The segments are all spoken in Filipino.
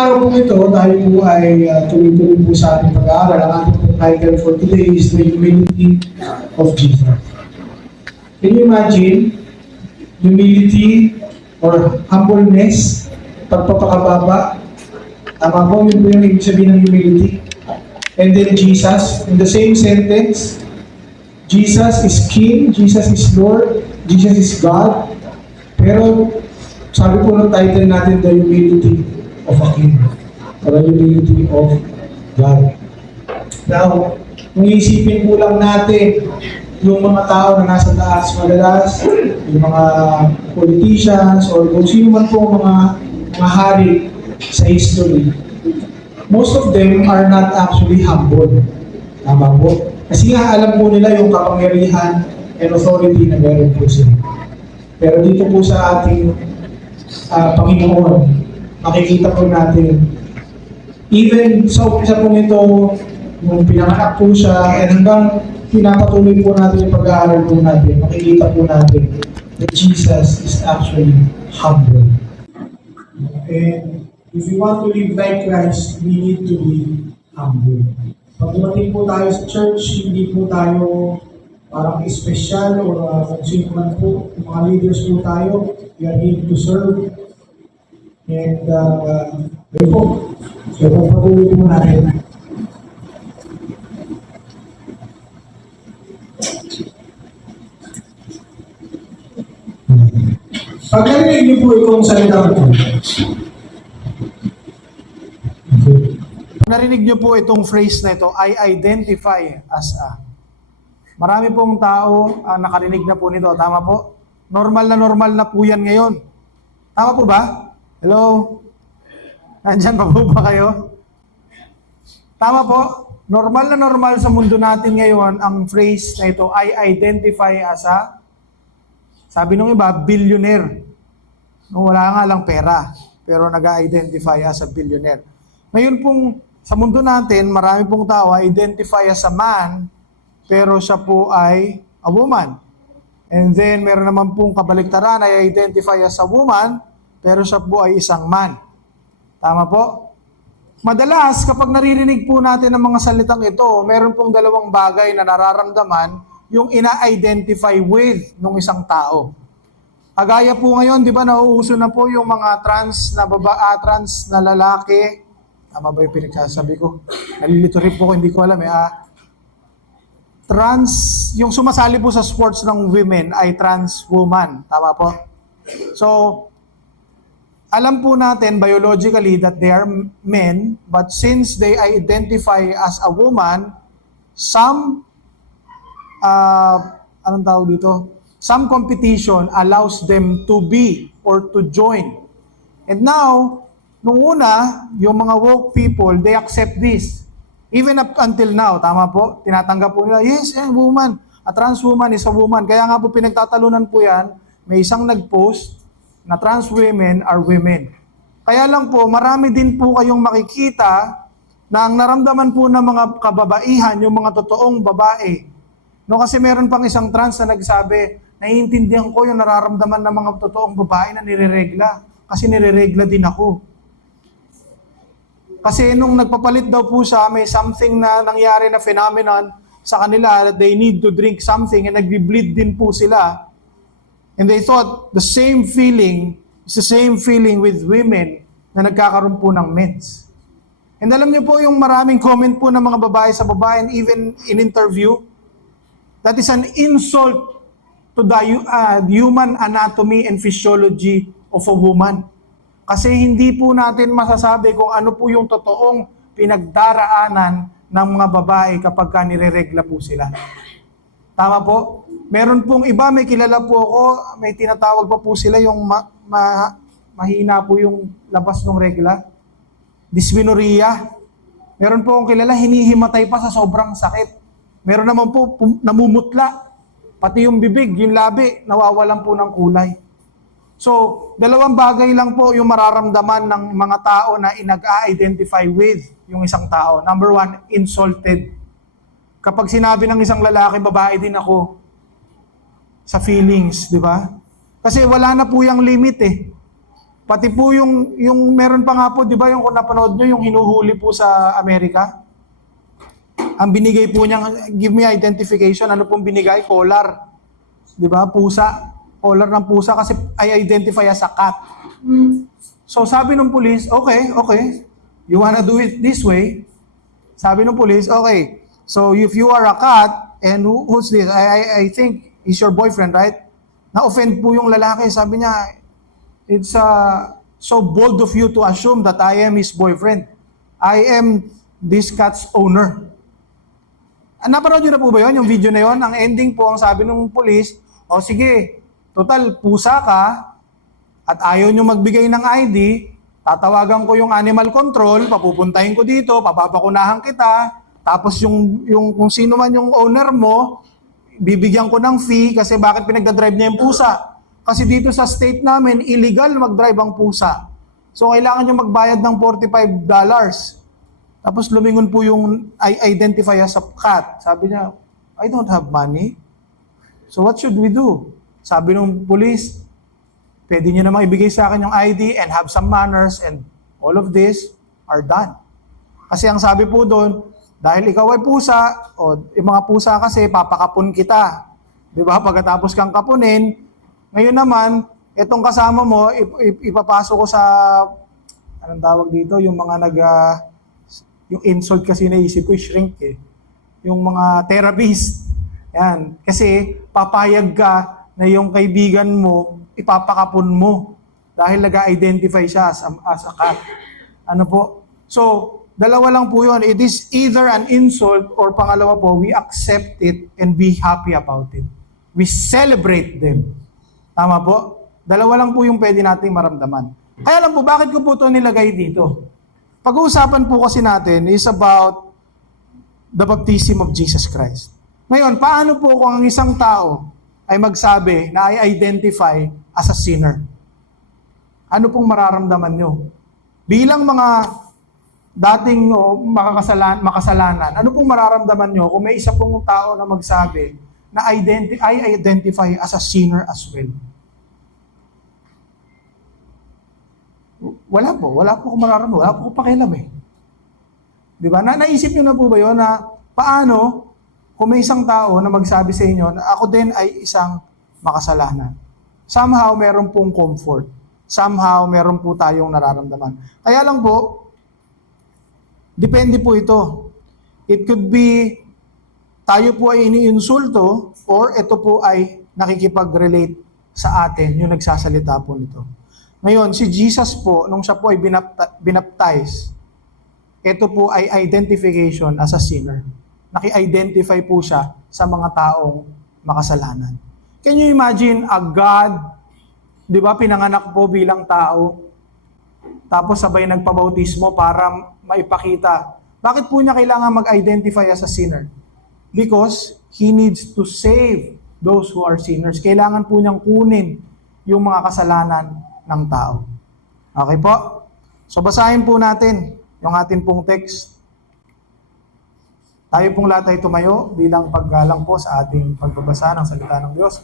araw po ito, tayo po ay tuloy-tuloy po sa ating pag-aaral. Ang ating pong title for today is The Humility of Jesus. Can you imagine? Humility or humbleness, pagpapakababa. Tama po, yun po yung ibig sabihin ng humility. And then Jesus, in the same sentence, Jesus is King, Jesus is Lord, Jesus is God. Pero sabi po ng title natin, The Humility of a King, or the humility of God. Now, kung iisipin po lang natin yung mga tao na nasa taas madalas, yung mga politicians, or kung sino man po mga hari sa history, most of them are not actually humble. Tama po? Kasi nga alam po nila yung kapangyarihan and authority na meron po sila. Pero dito po sa ating Panginoon, makikita po natin, even sa umpisa po nito, nung pinanganak po siya, and hanggang pinapatuloy po natin yung pag-aaral po natin, makikita po natin that Jesus is actually humble. And if you want to live like Christ, we need to be humble. Pag dumating po tayo sa church, hindi po tayo parang espesyal o kung sino man po, mga leaders po tayo, we are here to serve. And yun po. So, pagpatuloy po natin. Pag narinig niyo po itong salita ito, narinig niyo po itong phrase na ito, I identify as a. Marami pong tao nakarinig na po nito. Tama po? Normal na po yan ngayon. Tama po ba? Hello? Nandyan pa po ba kayo? Tama po? Normal sa mundo natin ngayon ang phrase na ito, I identify as a, sabi nung iba, billionaire. Wala nga lang pera, pero nag-identify as a billionaire. Ngayon pong sa mundo natin, marami pong tao identify as a man, pero siya po ay a woman. And then, meron naman pong kabaliktaran ay identify as a woman, pero siya po ay isang man. Tama po? Madalas, kapag naririnig po natin ang mga salitang ito, meron pong dalawang bagay na nararamdaman yung ina-identify with ng isang tao. Agaya po ngayon, di ba, nauuso na po yung mga trans na lalaki. Tama ba yung pinagsasabi ko? Nalilito rin po ko, hindi ko alam yung sumasali po sa sports ng women ay trans woman. Tama po? So, alam po natin biologically that they are men, but since they identify as a woman, some some competition allows them to be or to join. And now, nung una, yung mga woke people, they accept this. Even up until now, tama po, tinatanggap po nila, yes, woman, a trans woman is a woman. Kaya nga po pinagtatalunan po yan, may isang nag-post na trans women are women. Kaya lang po, marami din po kayong makikita na ang naramdaman po ng mga kababaihan, yung mga totoong babae. No, kasi meron pang isang trans na nagsabi, naiintindihan ko yung nararamdaman ng mga totoong babae na nireregla. Kasi nireregla din ako. Kasi nung nagpapalit daw po siya, may something na nangyari na phenomenon sa kanila that they need to drink something and nagbi-bleed din po sila. And they thought the same feeling is the same feeling with women na nagkakaroon po ng mens. And alam niyo po yung maraming comment po ng mga babae sa babae and even in interview, that is an insult to the human anatomy and physiology of a woman. Kasi hindi po natin masasabi kung ano po yung totoong pinagdaraanan ng mga babae kapag nireregla po sila. Tama po? Meron pong iba, may kilala po ako, may tinatawag pa po sila yung mahina po yung labas ng regla. Dysmenorrhea. Meron po akong kilala, hinihimatay pa sa sobrang sakit. Meron naman po namumutla. Pati yung bibig, yung labi, nawawalan po ng kulay. So, dalawang bagay lang po yung mararamdaman ng mga tao na nag-a-identify with yung isang tao. Number one, insulted. Kapag sinabi ng isang lalaki, babae din ako, sa feelings, di ba? Kasi wala na po yung limit eh. Pati po yung meron pa nga po, di ba yung kung napanood nyo, yung hinuhuli po sa Amerika? Ang binigay po niya, give me identification, ano pong binigay? Collar. Di ba? Pusa. Collar ng pusa kasi I identify as a cat. So sabi ng police, okay. You wanna do it this way? Sabi ng police, okay. So if you are a cat, and who's this? I think he's your boyfriend, right? Na-offend po yung lalaki. Sabi niya, it's so bold of you to assume that I am his boyfriend. I am this cat's owner. Napanood nyo na po ba yun? Yung video na yun? Ang ending po, ang sabi ng police, o sige, total, pusa ka, at ayaw nyo magbigay ng ID, tatawagan ko yung animal control, papupuntahin ko dito, papapakunahan kita, tapos yung kung sino man yung owner mo, bibigyan ko ng fee kasi bakit pinagdadrive niya yung pusa. Kasi dito sa state namin, illegal mag-drive ang pusa. So kailangan nyo magbayad ng $45. Tapos lumingon po yung I identify as a cat. Sabi niya, I don't have money. So what should we do? Sabi ng police, pwede nyo namang ibigay sa akin yung ID and have some manners and all of this are done. Kasi ang sabi po doon, dahil ikaw ay pusa, o yung mga pusa kasi papakapun kita. Di ba? Pagkatapos kang kapunin, ngayon naman, itong kasama mo, ipapasok ko sa, anong tawag dito, yung mga yung insult kasi naisip ko, shrink eh. Yung mga therapist. Yan. Kasi papayag ka na yung kaibigan mo, ipapakapun mo. Dahil nag-identify siya as a cat. Ano po? So, dalawa lang po yun. It is either an insult or pangalawa po, we accept it and be happy about it. We celebrate them. Tama po? Dalawa lang po yung pwede nating maramdaman. Kaya lang po, bakit ko po ito nilagay dito? Pag-uusapan po kasi natin is about the baptism of Jesus Christ. Ngayon, paano po kung ang isang tao ay magsabi na I identify as a sinner? Ano pong mararamdaman nyo? Bilang mga dating makasalanan, ano pong mararamdaman nyo kung may isa pong tao na magsabi na I identify as a sinner as well? Wala po akong mararamdaman, wala po akong pakialam eh. Di ba? Naisip nyo na po ba yun na paano kung may isang tao na magsabi sa inyo na ako din ay isang makasalanan? Somehow meron pong comfort. Somehow meron po tayong nararamdaman. Kaya lang po, depende po ito. It could be tayo po ay iniinsulto or ito po ay nakikipag-relate sa atin, yung nagsasalita po nito. Ngayon, si Jesus po, nung siya po ay binaptize, ito po ay identification as a sinner. Naki-identify po siya sa mga taong makasalanan. Can you imagine a God, di ba, pinanganak po bilang tao, tapos sabay nagpabautismo para maipakita. Bakit po niya kailangan mag-identify as a sinner? Because He needs to save those who are sinners. Kailangan po niyang kunin yung mga kasalanan ng tao. Okay po? So basahin po natin yung ating pong text. Tayo pong lahat ay tumayo bilang paggalang po sa ating pagbabasa ng salita ng Diyos.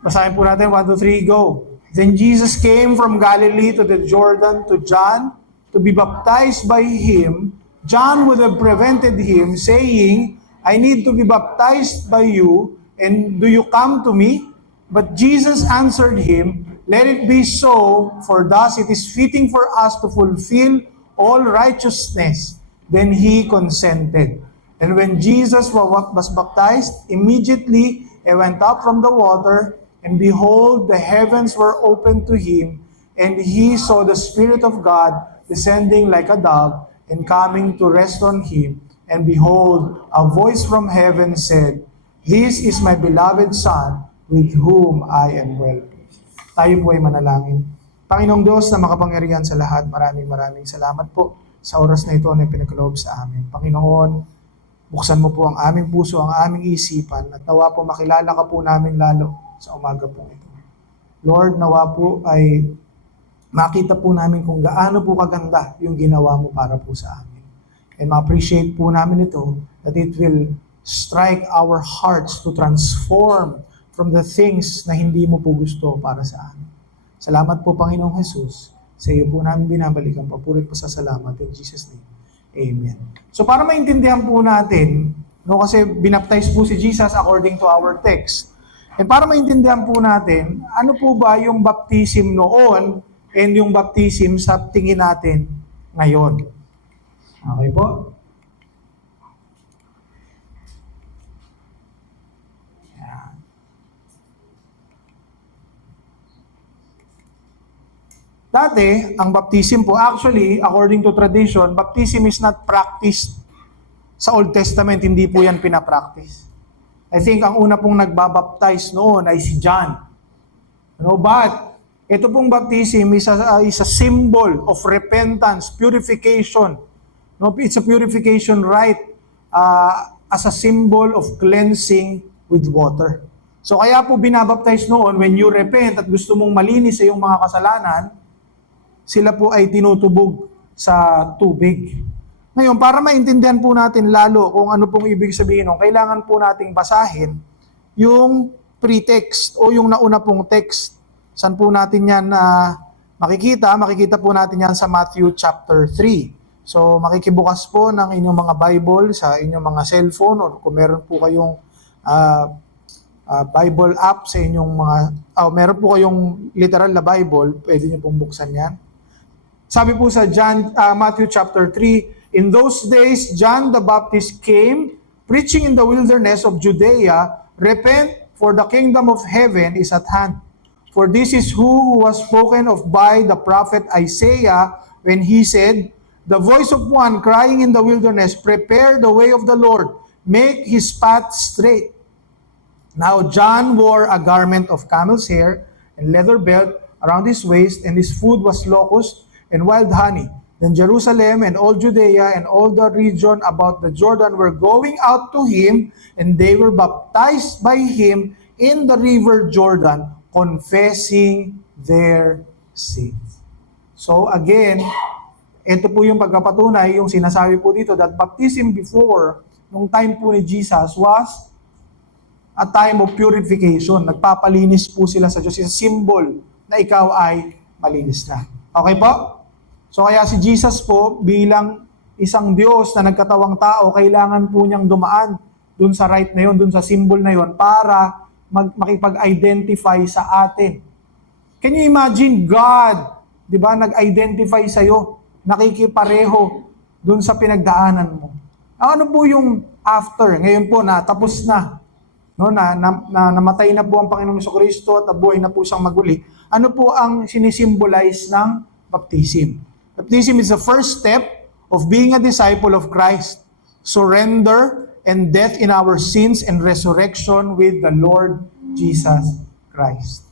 Basahin po natin, 1, 2, 3, go. Then Jesus came from Galilee to the Jordan to John to be baptized by him. John would have prevented him, saying, I need to be baptized by you, and do you come to me? But Jesus answered him, let it be so, for thus it is fitting for us to fulfill all righteousness. Then he consented. And when Jesus was baptized, immediately he went up from the water, and behold, the heavens were opened to him, and he saw the Spirit of God descending like a dove, and coming to rest on him. And behold, a voice from heaven said, This is my beloved Son, with whom I am well pleased. Tayo po ay manalangin. Panginoong Diyos na makapangyarihan sa lahat, maraming salamat po sa oras na ito na pinagkaloob sa amin. Panginoon, buksan mo po ang aming puso, ang aming isipan, at nawa po makilala ka po namin lalo sa umaga po ito. Lord, nawa po ay makita po namin kung gaano po kaganda yung ginawa mo para po sa amin. And ma-appreciate po namin ito that it will strike our hearts to transform from the things na hindi mo po gusto para sa amin. Salamat po, Panginoong Jesus. Sa iyo po namin binabalik ang papuri po sa salamat. In Jesus' name, amen. So para maintindihan po natin, no, kasi binaptize po si Jesus according to our text. And para maintindihan po natin, ano po ba yung baptism noon and yung baptism sa tingin natin ngayon? Okay po? Yan. Dati, ang baptism po, actually, according to tradition, baptism is not practiced sa Old Testament, hindi po yan pinapractice. I think ang una pong nagbabaptize noon ay si John. No, but ito pong baptism is a symbol of repentance, purification. No, it's a purification rite as a symbol of cleansing with water. So kaya po binabaptize noon when you repent at gusto mong malinis sa iyong mga kasalanan, sila po ay tinutubog sa tubig. Ngayon, para maintindihan po natin lalo kung ano pong ibig sabihin nun, kailangan po nating basahin yung pretext o yung nauna pong text. Saan po natin yan makikita? Makikita po natin yan sa Matthew chapter 3. So, makikibukas po ng inyong mga Bible sa inyong mga cellphone or kung meron po kayong Bible app sa inyong mga, meron po kayong literal na Bible, pwede nyo pong buksan yan. Sabi po sa Matthew chapter 3, in those days, John the Baptist came, preaching in the wilderness of Judea, repent, for the kingdom of heaven is at hand. For this is who was spoken of by the prophet Isaiah when he said, the voice of one crying in the wilderness, prepare the way of the Lord, make his path straight. Now John wore a garment of camel's hair and leather belt around his waist, and his food was locust and wild honey. Then Jerusalem and all Judea and all the region about the Jordan were going out to him, and they were baptized by him in the river Jordan, confessing their sins. So again, ito po yung pagkapatunay, yung sinasabi po dito that baptism before, nung time po ni Jesus was a time of purification. Nagpapalinis po sila sa Diyos. It's a symbol na ikaw ay malinis na. Okay po? So kaya si Jesus po bilang isang Diyos na nagkatawang tao, kailangan po niyang dumaan dun sa rite na yun, dun sa symbol na yun, para makipag-identify sa atin. Can you imagine God, di ba, nag-identify sa'yo, nakikipareho dun sa pinagdaanan mo. Ano po yung after? Ngayon po na, tapos na. No, namatay na po ang Panginoong Jesucristo at nabuhay na po siyang maguli. Ano po ang sinisimbolize ng baptism? Baptism is the first step of being a disciple of Christ. Surrender and death in our sins and resurrection with the Lord Jesus Christ.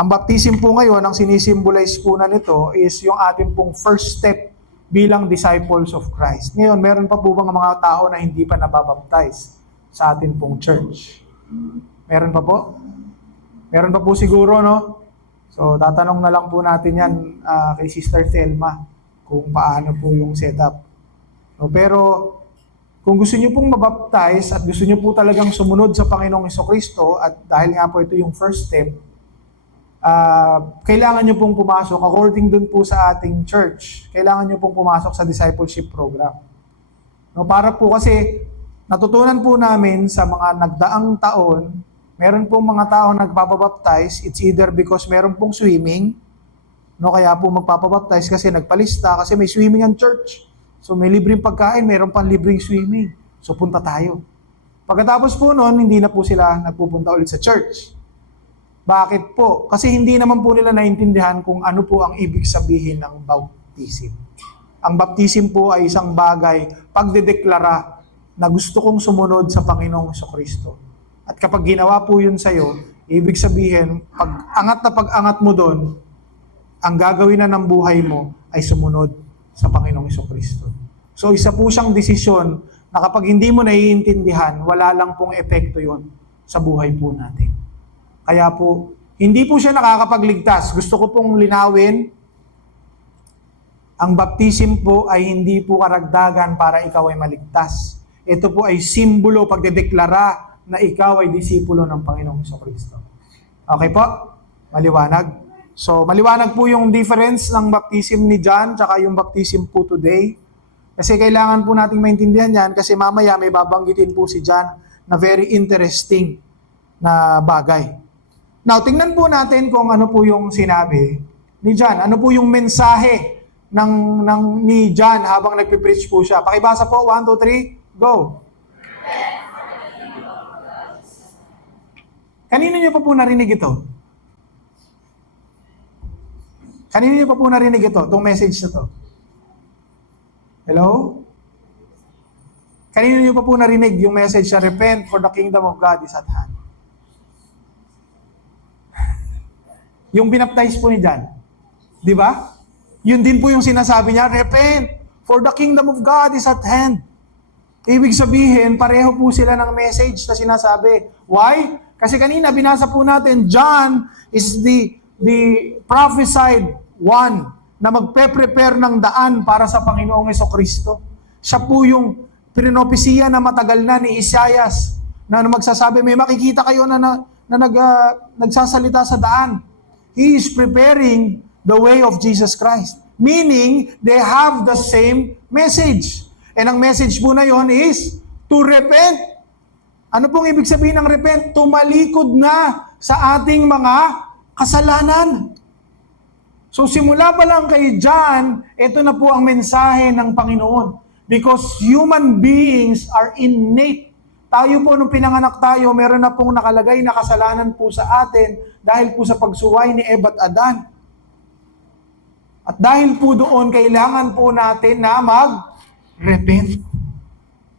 Ang baptism po ngayon, ang sinisimbolize po na nito is yung ating pong first step bilang disciples of Christ. Ngayon, meron pa po bang mga tao na hindi pa nababaptize sa ating pong church? Meron pa po? Meron pa po siguro, no? So, tatanong na lang po natin yan kay Sister Thelma kung paano po yung setup. No, pero, kung gusto niyo pong mabaptize at gusto niyo po talagang sumunod sa Panginoong Jesucristo, at dahil nga po ito yung first step, kailangan niyo pong pumasok, according dun po sa ating church, kailangan niyo pong pumasok sa discipleship program. No, para po kasi, natutunan po namin sa mga nagdaang taon, meron pong mga tao nagpapabaptize, it's either because meron pong swimming, no, kaya po magpapabaptize kasi nagpalista, kasi may swimming ang church. So may libreng pagkain, meron pang libreng swimming. So punta tayo. Pagkatapos po noon, hindi na po sila nagpupunta ulit sa church. Bakit po? Kasi hindi naman po nila naintindihan kung ano po ang ibig sabihin ng baptism. Ang baptism po ay isang bagay, pagdedeklara na gusto kong sumunod sa Panginoong Jesucristo. At kapag ginawa po yun sa'yo, ibig sabihin, pag-angat mo doon, ang gagawin na ng buhay mo ay sumunod sa Panginoong Jesucristo. So isa po siyang desisyon na kapag hindi mo naiintindihan, wala lang pong epekto yon sa buhay po natin. Kaya po, hindi po siya nakakapagligtas. Gusto ko pong linawin, ang baptism po ay hindi po karagdagan para ikaw ay maligtas. Ito po ay simbolo, pagdedeklara na ikaw ay disipulo ng Panginoong Jesucristo. Okay po? Maliwanag? So, maliwanag po yung difference ng baptism ni John tsaka yung baptism po today. Kasi kailangan po nating maintindihan yan kasi mamaya may babanggitin po si John na very interesting na bagay. Now, tingnan po natin kung ano po yung sinabi ni John. Ano po yung mensahe ni John habang nagpipreach po siya. Pakibasa po, 1, 2, 3, go! Kanino niyo pa po narinig ito? Kanino niyo pa po narinig ito, itong message na to? Hello? Kanino niyo pa po narinig yung message na repent for the kingdom of God is at hand? Yung binaptize po ni John. Di ba? Yun din po yung sinasabi niya, repent for the kingdom of God is at hand. Ibig sabihin, pareho po sila ng message na sinasabi. Why? Kasi kanina binasa po natin, John is the prophesied one na magpe-prepare ng daan para sa Panginoong Hesukristo. Siya po yung pinopesiya na matagal na ni Isaias na magsasabi, may makikita kayo na nagsasalita sa daan. He is preparing the way of Jesus Christ. Meaning, they have the same message. And ang message po na yon is to repent. Ano pong ibig sabihin ng repent? Tumalikod na sa ating mga kasalanan. So simula pa lang kay John, ito na po ang mensahe ng Panginoon. Because human beings are innate. Tayo po, nung pinanganak tayo, meron na pong nakalagay na kasalanan po sa atin dahil po sa pagsuway ni Eva at Adan. At dahil po doon, kailangan po natin na mag-repent.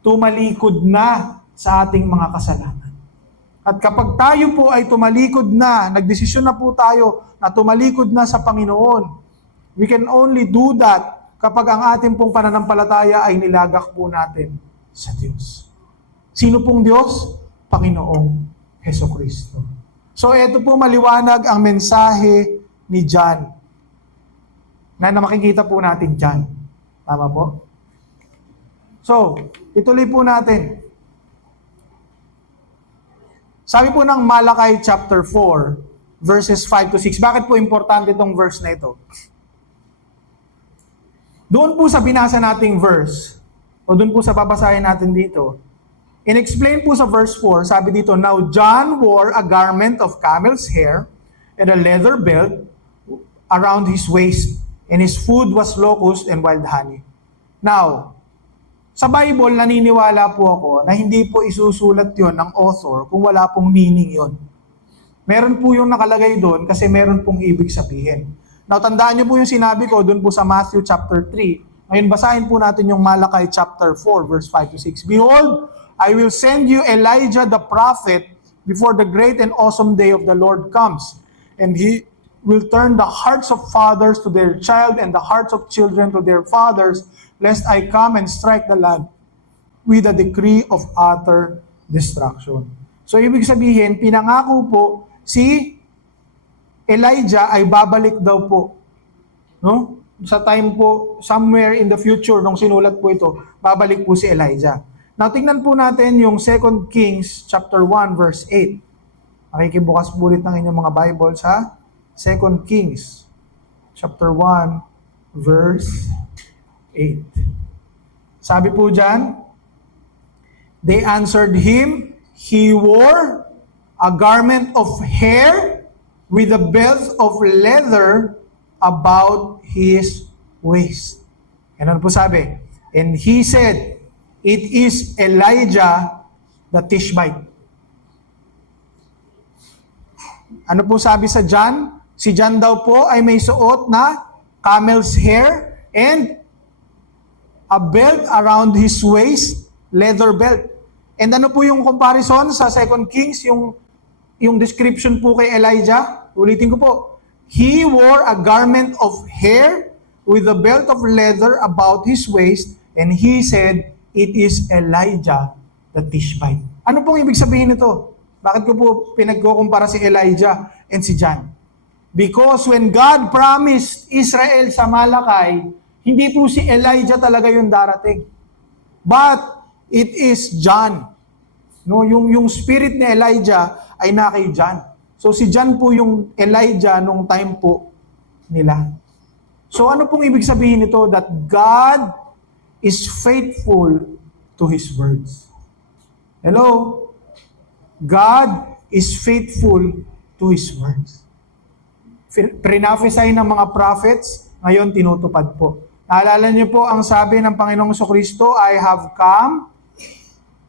Tumalikod na sa ating mga kasalanan. At kapag tayo po ay tumalikod na, nagdesisyon na po tayo na tumalikod na sa Panginoon, we can only do that kapag ang ating pong pananampalataya ay nilagak po natin sa Diyos. Sino pong Diyos? Panginoong Hesukristo. So ito po maliwanag ang mensahe ni John na makikita po natin dyan. Tama po? So, ituloy po natin. Sabi po ng Malakay chapter 4, verses 5 to 6. Bakit po importante itong verse na ito? Doon po sa binasa nating verse, o doon po sa babasahin natin dito, in-explain po sa verse 4, sabi dito, Now John wore a garment of camel's hair and a leather belt around his waist, and his food was locust and wild honey. Now, sa Bible, naniniwala po ako na hindi po isusulat yon ng author kung wala pong meaning yon. Meron po yung nakalagay doon kasi meron pong ibig sabihin. Now, tandaan niyo po yung sinabi ko doon po sa Matthew chapter 3. Ngayon, basahin po natin yung Malakay chapter 4, verse 5 to 6. Behold, I will send you Elijah the prophet before the great and awesome day of the Lord comes. And he will turn the hearts of fathers to their child and the hearts of children to their fathers, lest I come and strike the land with a decree of utter destruction. So, ibig sabihin, pinangako po si Elijah ay babalik daw po. No? Sa time po, somewhere in the future, nung sinulat po ito, babalik po si Elijah. Now, tingnan po natin yung 2 Kings chapter 1, verse 8. Makikibukas po ulit ng inyong mga Bible sa 2 Kings chapter 1, verse 8. Sabi po dyan, they answered him, he wore a garment of hair with a belt of leather about his waist. And ano po sabi? And he said, it is Elijah the Tishbite. Ano po sabi sa John? Si John daw po ay may suot na camel's hair and a belt around his waist, leather belt. And ano po yung comparison sa 2 Kings, yung description po kay Elijah? Ulitin ko po. He wore a garment of hair with a belt of leather about his waist, and he said, it is Elijah the Tishbite. Ano pong ibig sabihin nito? Bakit ko po pinagkukumpara si Elijah and si John? Because when God promised Israel sa Malakay, hindi po si Elijah talaga yung darating. But it is John. No, yung spirit ni Elijah ay na kay John. So si John po yung Elijah nung time po nila. So ano pong ibig sabihin nito? That God is faithful to His words. Hello? God is faithful to His words. Pre-prophesy ng mga prophets, ngayon tinutupad po. Naalala niyo po ang sabi ng Panginoong Kristo, I have come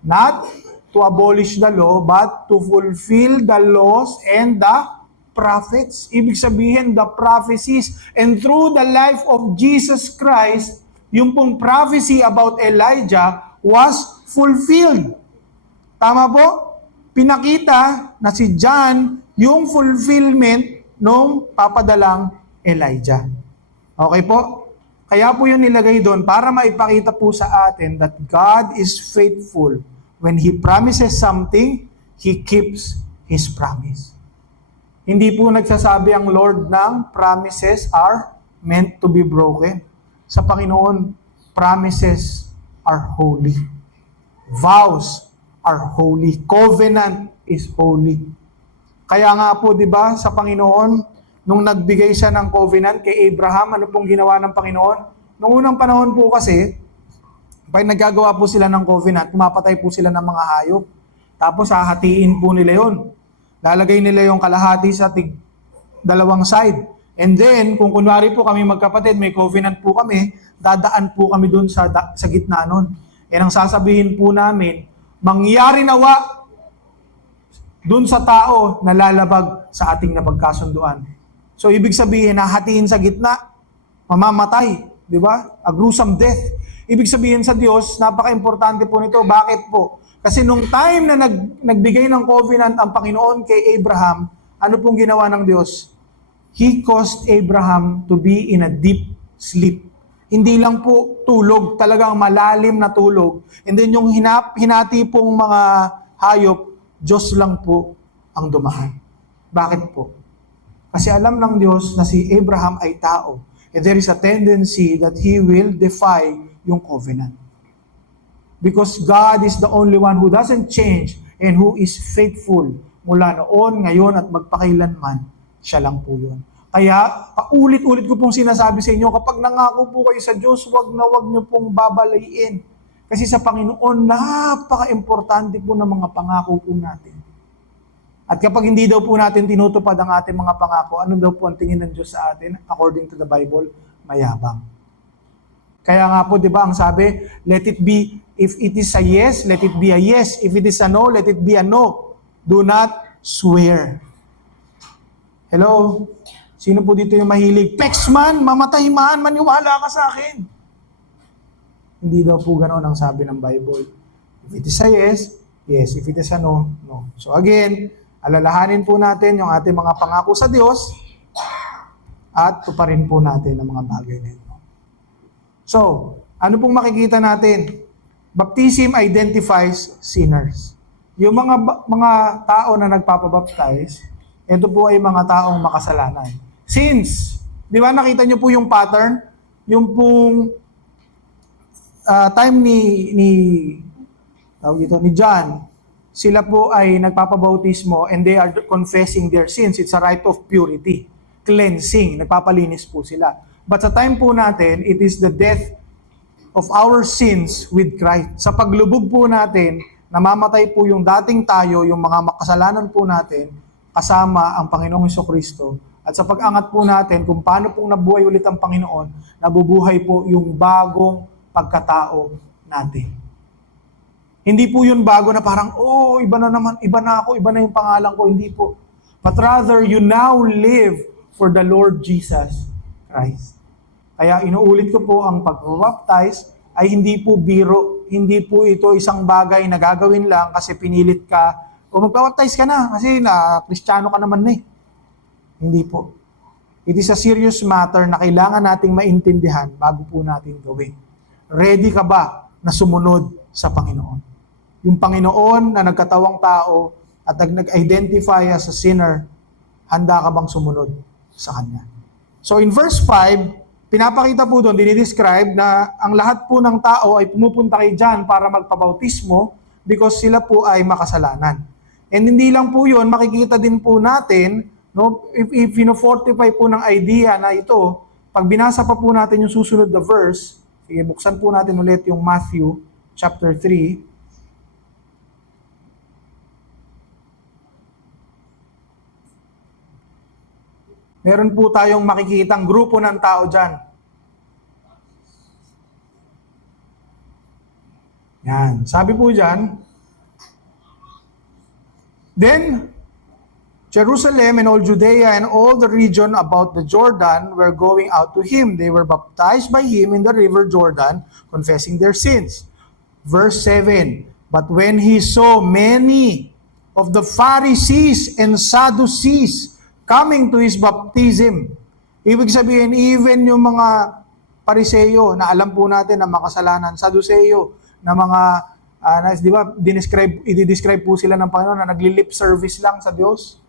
not to abolish the law, but to fulfill the laws and the prophets. Ibig sabihin, the prophecies. And through the life of Jesus Christ, yung pong prophecy about Elijah was fulfilled. Tama po? Pinakita na si John yung fulfillment nung papadalang Elijah. Okay po? Kaya po yun nilagay doon para maipakita po sa atin that God is faithful. When He promises something, He keeps His promise. Hindi po nagsasabi ang Lord ng promises are meant to be broken. Sa Panginoon, promises are holy. Vows are holy. Covenant is holy. Kaya nga po, di ba, sa Panginoon, nung nagbigay siya ng covenant kay Abraham, ano pong ginawa ng Panginoon? Noong unang panahon po kasi, pag naggagawa po sila ng covenant, pumapatay po sila ng mga hayop. Tapos hahatiin po nila yon. Lalagay nila yung kalahati sa dalawang side. And then, kung kunwari po kami magkapatid, may covenant po kami, dadaan po kami dun sa gitna nun. And ang sasabihin po namin, mangyari nawa dun sa tao na lalabag sa ating napagkasunduan. So, ibig sabihin, nahatiin sa gitna, mamamatay, di ba? A gruesome death. Ibig sabihin sa Diyos, napaka-importante po nito. Bakit po? Kasi nung time na nagbigay ng covenant ang Panginoon kay Abraham, ano pong ginawa ng Diyos? He caused Abraham to be in a deep sleep. Hindi lang po tulog, talagang malalim na tulog. And then yung hinati pong mga hayop, Diyos lang po ang dumaan. Bakit po? Kasi alam ng Diyos na si Abraham ay tao. And there is a tendency that he will defy yung covenant. Because God is the only one who doesn't change and who is faithful mula noon, ngayon at magpakailanman. Siya lang po yun. Kaya, paulit-ulit ko pong sinasabi sa inyo, kapag nangako po kayo sa Diyos, wag na wag niyo pong babalayin. Kasi sa Panginoon, napaka-importante po ng mga pangako po natin. At kapag hindi daw po natin tinutupad ang ating mga pangako, ano daw po ang tingin ng Diyos sa atin? According to the Bible, mayabang. Kaya nga po, di ba, ang sabi, let it be, if it is a yes, let it be a yes. If it is a no, let it be a no. Do not swear. Hello? Sino po dito yung mahilig? Pex man, mamatay man, maniwala ka sa akin. Hindi daw po ganoon ang sabi ng Bible. If it is a yes, yes. If it is a no, no. So again, alalahanin po natin yung ating mga pangako sa Diyos at tuparin po natin ang mga bagay na ito. So, ano pong makikita natin? Baptism identifies sinners. Yung mga tao na nagpapabaptize, ito po ay mga taong makasalanan. Since, di ba nakita nyo po yung pattern? Yung pong time ni John, sila po ay nagpapabautismo and they are confessing their sins. It's a rite of purity, cleansing, nagpapalinis po sila. But sa time po natin, it is the death of our sins with Christ. Sa paglubog po natin, namamatay po yung dating tayo, yung mga makasalanan po natin, kasama ang Panginoong Jesucristo. At sa pag-angat po natin, kung paano pong nabuhay ulit ang Panginoon, nabubuhay po yung bagong pagkatao natin. Hindi po yun bago na parang, oh, iba na naman, iba na ako, iba na yung pangalan ko. Hindi po. But rather, you now live for the Lord Jesus Christ. Kaya inuulit ko po, ang pag-baptize ay hindi po biro, hindi po ito isang bagay na gagawin lang kasi pinilit ka o mag-baptize ka na kasi na Kristiyano ka naman eh. Hindi po. It is a serious matter na kailangan nating maintindihan bago po natin gawin. Ready ka ba na sumunod sa Panginoon? Yung Panginoon na nagkatawang tao at nag-identify as a sinner, handa ka bang sumunod sa Kanya? So in verse 5, pinapakita po doon, dinidescribe na ang lahat po ng tao ay pumupunta kay John para magpabautismo because sila po ay makasalanan. And hindi lang po yun, makikita din po natin No? If fortify po ng idea na ito, pag binasa pa po natin yung susunod na verse, sige, buksan po natin ulit yung Matthew chapter 3. Meron po tayong makikitang grupo ng tao dyan. Yan. Sabi po dyan, then, Jerusalem and all Judea and all the region about the Jordan were going out to him. They were baptized by him in the river Jordan, confessing their sins. Verse 7, but when he saw many of the Pharisees and Sadducees coming to his baptism, ibig sabihin, even yung mga Pariseyo na alam po natin na makasalanan, Sadduceo na mga, di ba, i-describe po sila ng Panginoon na nagli-lip service lang sa Diyos,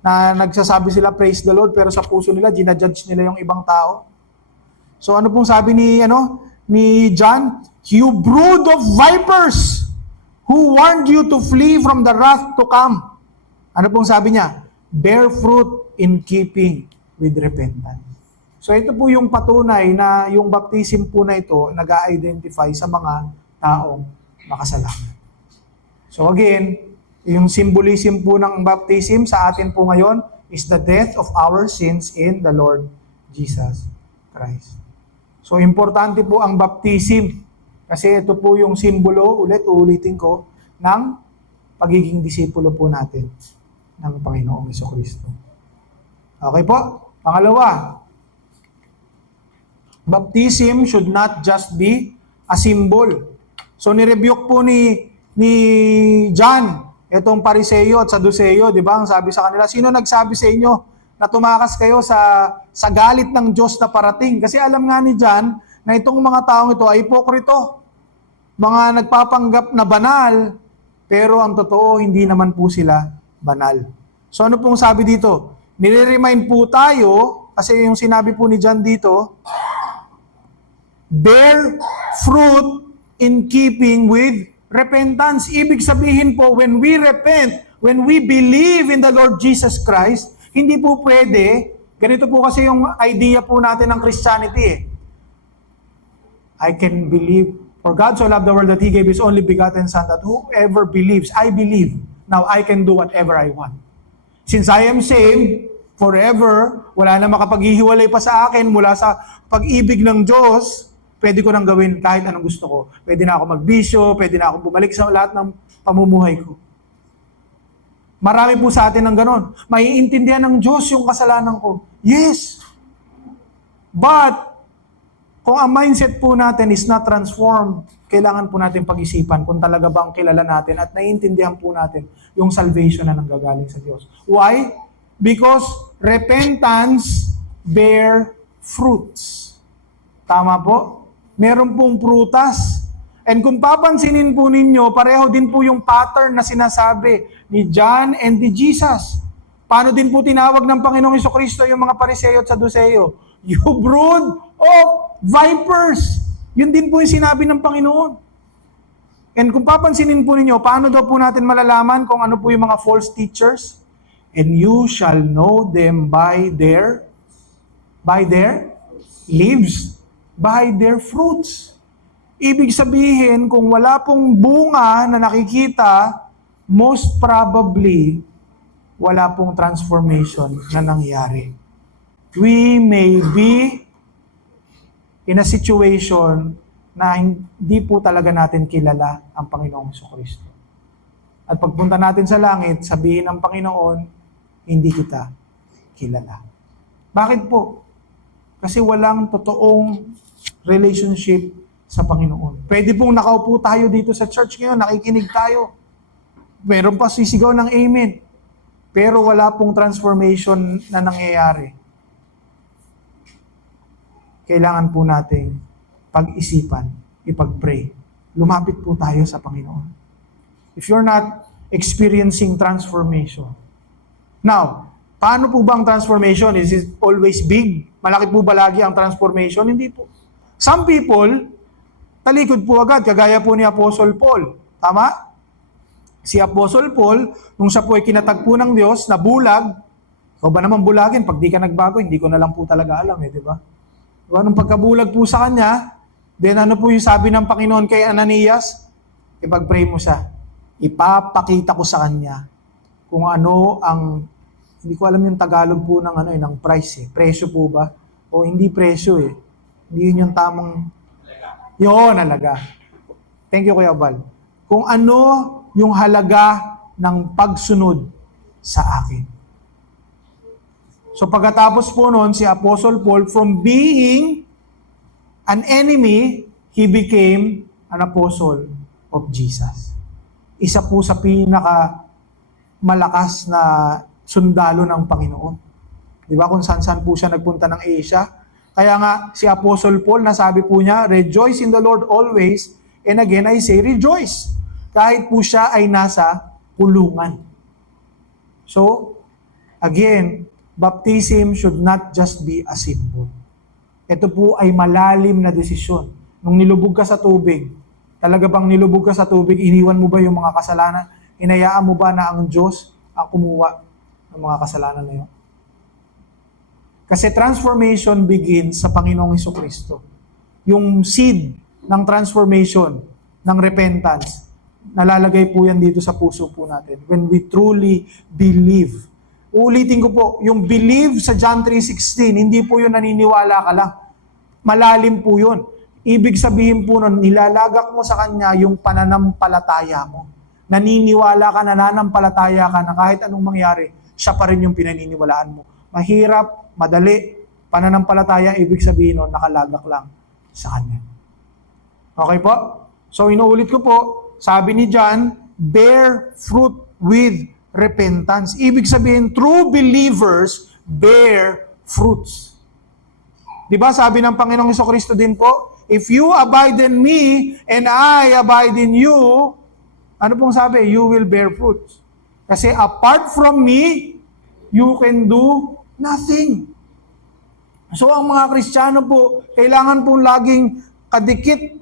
na nagsasabi sila praise the Lord pero sa puso nila ginajudge nila yung ibang tao. So ano pong sabi ni John? You brood of vipers, who warned you to flee from the wrath to come. Ano pong sabi niya? Bear fruit in keeping with repentance. So ito po yung patunay na yung baptism po na ito nag-a-identify sa mga taong makasalanan. So again, yung symbolism po ng baptism sa atin po ngayon is the death of our sins in the Lord Jesus Christ. So importante po ang baptism kasi ito po yung simbolo, uulitin ko, ng pagiging disipulo po natin ng Panginoong Jesucristo. Okay po? Pangalawa, baptism should not just be a symbol. So nirebuke po ni John itong Pariseo at Sadduceo, di ba? Ang sabi sa kanila, sino nagsabi sa inyo na tumakas kayo sa galit ng Diyos na parating? Kasi alam nga ni John na itong mga taong ito ay hipokrito. Mga nagpapanggap na banal, pero ang totoo, hindi naman po sila banal. So ano pong sabi dito? Nire-remind po tayo, kasi yung sinabi po ni John dito, bear fruit in keeping with repentance. Ibig sabihin po, when we repent, when we believe in the Lord Jesus Christ, hindi po pwede, ganito po kasi yung idea po natin ng Christianity I can believe, for God so loved the world that He gave His only begotten Son, that whoever believes, I believe, now I can do whatever I want. Since I am saved, forever, wala na makapaghihiwalay pa sa akin mula sa pag-ibig ng Diyos, pwede ko nang gawin kahit anong gusto ko. Pwede na ako magbisyo, pwede na ako bumalik sa lahat ng pamumuhay ko. Marami po sa atin ng ganon. Maiintindihan ng Diyos yung kasalanan ko. Yes. But, kung ang mindset po natin is not transformed, kailangan po natin pag-isipan kung talaga bang kilala natin at naiintindihan po natin yung salvation na nanggagaling sa Diyos. Why? Because repentance bear fruits. Tama po? Meron pong prutas. And kung papansinin po ninyo, pareho din po yung pattern na sinasabi ni John and ni Jesus. Paano din po tinawag ng Panginoong Jesucristo yung mga Pariseo at Sadduceo? You brood of vipers. Yun din po yung sinabi ng Panginoon. And kung papansinin po ninyo, paano daw po natin malalaman kung ano po yung mga false teachers? And you shall know them by their leaves, by their fruits. Ibig sabihin, kung wala pong bunga na nakikita, most probably, wala pong transformation na nangyari. We may be in a situation na hindi po talaga natin kilala ang Panginoong Jesucristo. At pagpunta natin sa langit, sabihin ng Panginoon, hindi kita kilala. Bakit po? Kasi walang totoong relationship sa Panginoon. Pwede pong nakaupo tayo dito sa church ngayon, nakikinig tayo. Meron pa sisigaw ng amen. Pero wala pong transformation na nangyayari. Kailangan po nating pag-isipan, ipag-pray. Lumapit po tayo sa Panginoon. If you're not experiencing transformation. Now, paano po ba ang transformation? Is it always big? Malaki po ba lagi ang transformation? Hindi po. Some people, talikod po agad, kagaya po ni Apostle Paul. Tama? Si Apostle Paul, nung siya po ay kinatagpo ng Diyos, nabulag, Ikaw ba naman bulagin, pag di ka nagbago, hindi ko na lang po talaga alam di ba? Diba, nung pagkabulag po sa kanya, then ano po yung sabi ng Panginoon kay Ananias? Ipag-pray mo siya. Ipapakita ko sa kanya kung ano ang, hindi ko alam yung Tagalog po ng ng price Presyo po ba? O hindi presyo Hindi yun yung tamang, yun, halaga. Thank you, Kuya Bal. Kung ano yung halaga ng pagsunod sa akin. So pagkatapos po noon, si Apostle Paul, from being an enemy, he became an apostle of Jesus. Isa po sa pinaka malakas na sundalo ng Panginoon. Di ba? Kung saan-saan po siya nagpunta ng Asia. Kaya nga, si Apostle Paul, nasabi po niya, rejoice in the Lord always, and again I say rejoice. Kahit po siya ay nasa kulungan. So, again, baptism should not just be a symbol. Ito po ay malalim na desisyon. Nung nilubog ka sa tubig, talaga bang nilubog ka sa tubig, iniwan mo ba yung mga kasalanan? Hinayaan mo ba na ang Diyos ang kumuha ng mga kasalanan na yun? Kasi transformation begins sa Panginoong Jesucristo. Yung seed ng transformation, ng repentance, nalalagay po yan dito sa puso po natin. When we truly believe. Uulitin ko po, yung believe sa John 3:16, hindi po yun naniniwala ka lang. Malalim po yun. Ibig sabihin po nun, nilalagak mo sa Kanya yung pananampalataya mo. Naniniwala ka, nananampalataya ka na kahit anong mangyari, siya pa rin yung pinaniniwalaan mo. Mahirap, madali, pananampalataya, ibig sabihin nun, nakalagak lang sa Kanya. Okay po? So inuulit ko po, sabi ni John, bear fruit with repentance. Ibig sabihin, true believers bear fruits. Di ba sabi ng Panginoong Jesucristo din po, if you abide in me and I abide in you, ano pong sabi? You will bear fruits. Kasi apart from me, you can do nothing. So ang mga Kristiyano po, kailangan po laging kadikit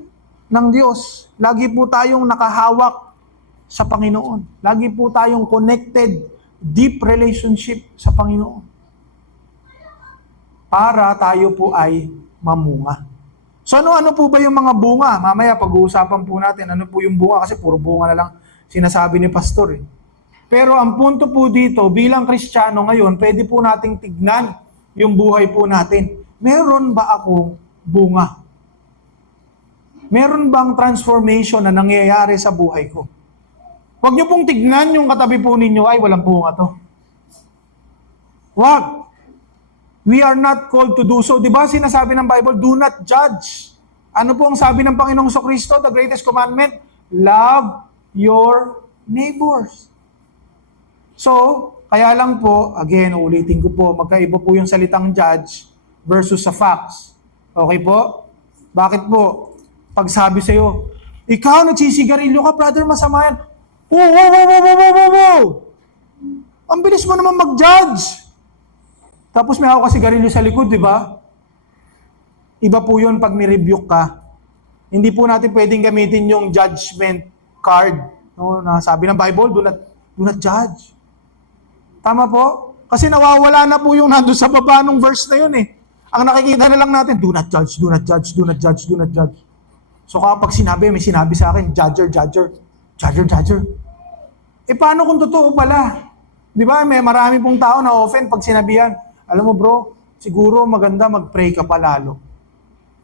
ng Diyos. Lagi po tayong nakahawak sa Panginoon. Lagi po tayong connected, deep relationship sa Panginoon. Para tayo po ay mamunga. So ano po ba yung mga bunga? Mamaya pag-uusapan po natin ano po yung bunga kasi puro bunga na lang sinasabi ni Pastor. Pero ang punto po dito, bilang Kristiyano ngayon, pwede po nating tignan yung buhay po natin. Meron ba akong bunga? Meron bang transformation na nangyayari sa buhay ko? Huwag niyo pong tignan yung katabi po ninyo, ay walang bunga to. Huwag. We are not called to do so. Di ba sinasabi ng Bible, do not judge. Ano po ang sabi ng Panginoong Jesucristo, the greatest commandment? Love your neighbors. So, kaya lang po, again, ulitin ko po, magkaiba po yung salitang judge versus sa facts. Okay po? Bakit po? Pag sabi sa'yo, ikaw nagsisigarilyo ka, brother, masama yan. Wow! Ang bilis mo naman mag-judge. Tapos may hawak ka sigarilyo sa likod, di ba? Iba po yun pag ni-rebuke ka. Hindi po natin pwedeng gamitin yung judgment card. No? Na sabi ng Bible, do not judge. Tama po? Kasi nawawala na po yung nandun sa baba ng verse na yun Ang nakikita na lang natin, do not judge, do not judge, do not judge, do not judge. So kapag may sinabi sa akin, judger. Paano kung totoo pala? Di ba, may marami pong tao na offend pag sinabihan. Alam mo bro, siguro maganda mag-pray ka palalo.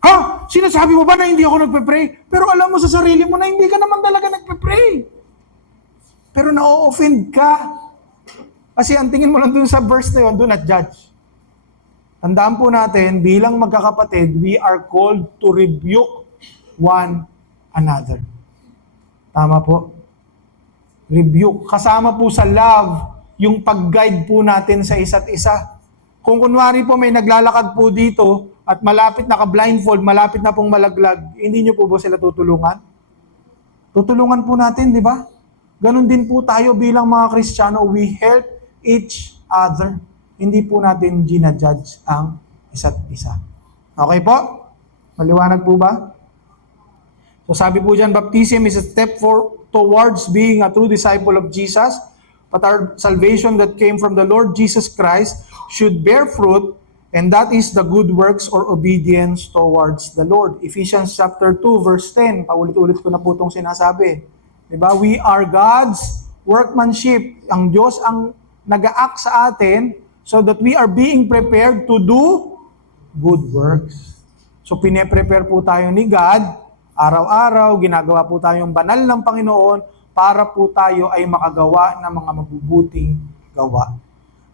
Ha? Sinasabi mo ba na hindi ako nagpe-pray? Pero alam mo sa sarili mo na hindi ka naman talaga nagpe-pray. Pero na-offend ka. Kasi ang tingin mo lang dun sa verse na yun, do not judge. Tandaan po natin, bilang magkakapatid, we are called to rebuke one another. Tama po? Rebuke. Kasama po sa love, yung pag-guide po natin sa isa't isa. Kung kunwari po may naglalakad po dito at malapit naka-blindfold, malapit na pong malaglag, hindi nyo po ba sila tutulungan? Tutulungan po natin, di ba? Ganon din po tayo bilang mga Kristiyano, we help each other. Hindi po natin ginajudge ang isa't isa. Okay po? Maliwanag po ba? So sabi po dyan, baptism is a step towards being a true disciple of Jesus. but our salvation that came from the Lord Jesus Christ should bear fruit, and that is the good works or obedience towards the Lord. Ephesians chapter 2 verse 10. Paulit-ulit ko na po itong sinasabi. Diba? We are God's workmanship. Ang Diyos ang nag-act sa atin so that we are being prepared to do good works. So pine-prepare po tayo ni God, araw-araw, ginagawa po tayong banal ng Panginoon para po tayo ay makagawa ng mga mabubuting gawa.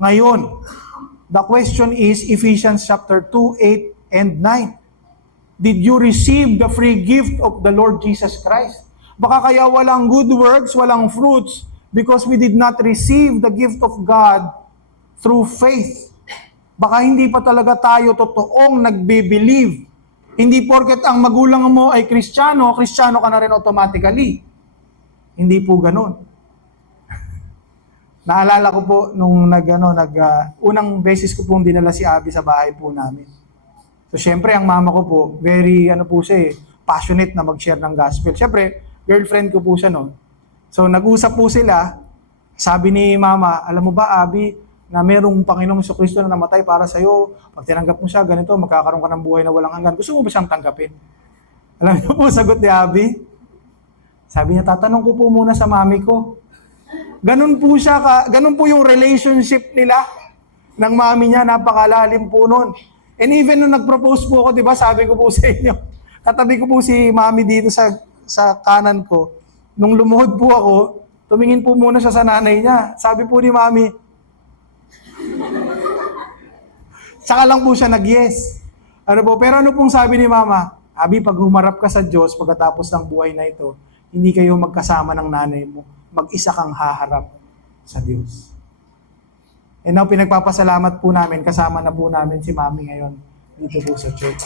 Ngayon, the question is Ephesians chapter 2, 8, and 9. Did you receive the free gift of the Lord Jesus Christ? Baka kaya walang good works, walang fruits, because we did not receive the gift of God through faith. Baka hindi pa talaga tayo totoong nagbe-believe. Hindi porket ang magulang mo ay Kristiyano, Kristiyano ka na rin automatically. Hindi po ganun. Naalala ko po nung unang beses ko pong dinala si Abby sa bahay po namin. So syempre ang mama ko po, very passionate na mag-share ng gospel. Syempre, girlfriend ko po siya noon. So nag-usap po sila, sabi ni mama, alam mo ba Abby, na merong Panginoong Jesucristo na namatay para sa'yo. Pag tinanggap mo siya, ganito, magkakaroon ka ng buhay na walang hanggan. Gusto mo ba siyang tanggapin? Alam niyo po, sagot ni Abby. Sabi niya, tatanong ko po muna sa mami ko. Ganun po ganun po yung relationship nila ng mami niya, napakalalim po nun. And even nung nag-propose po ako, di ba, sabi ko po sa inyo, katabi ko po si mami dito sa kanan ko. Nung lumuhod po ako, tumingin po muna siya sa nanay niya. Sabi po ni mami, saka lang po siya nag-yes. Pero ano pong sabi ni mama? Abi, pag humarap ka sa Diyos pagkatapos ng buhay na ito, hindi kayo magkasama ng nanay mo. Mag-isa kang haharap sa Diyos. And now, pinagpapasalamat po namin, kasama na po namin si mami ngayon dito po sa church.